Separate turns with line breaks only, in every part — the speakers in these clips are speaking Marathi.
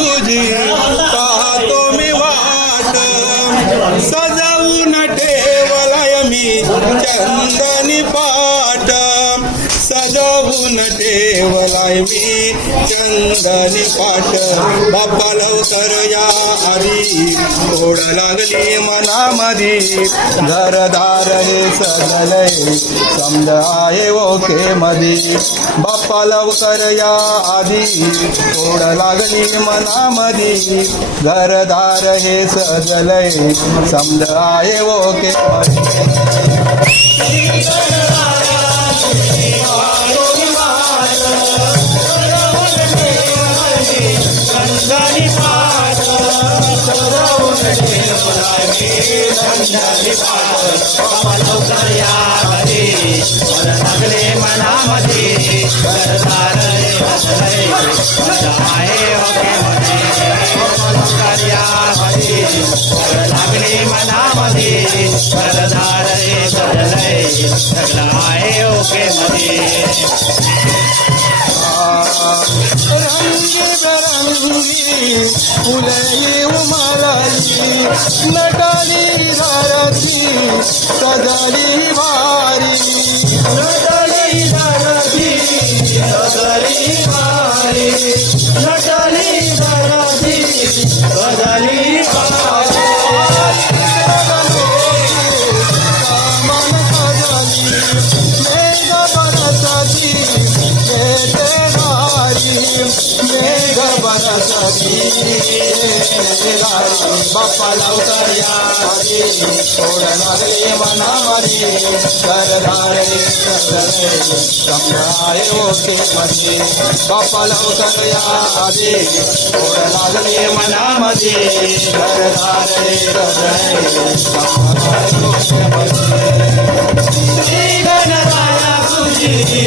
तुझी पाहतो मी वाट. सजवून ठेवलाय मी चंदनी पाट. जाऊन देवलाय मी चंदनी पाट बाप्पा लवकर या आधी. ओढ लागली मनामध्ये. घरदार हे सजलय. समज आहे ओके मधी बाप्पा लवकर या आधी. ओढ लागली मनामध्ये. घरदार हे सजलय. समज आहे ओके मधी
लागले मनामध्ये
फुलही उमलली नटाली धरती सजली वारी. बाप्पा लवकर या आधी लागले मनामध्ये घरदारे सजले समजाय ओके मध्ये बाप्पा लवकर या आधी लागले मनामध्ये
समजायमध्ये तुझी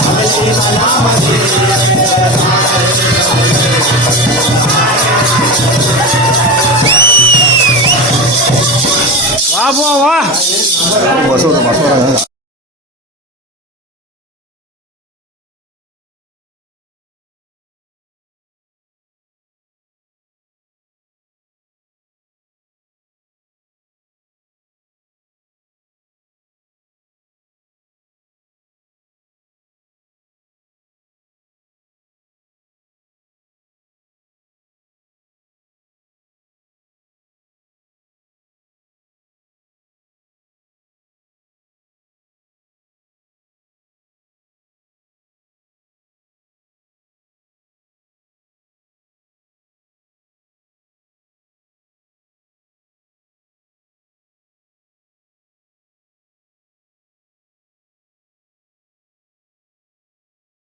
लागली मनामध्ये वा वा वा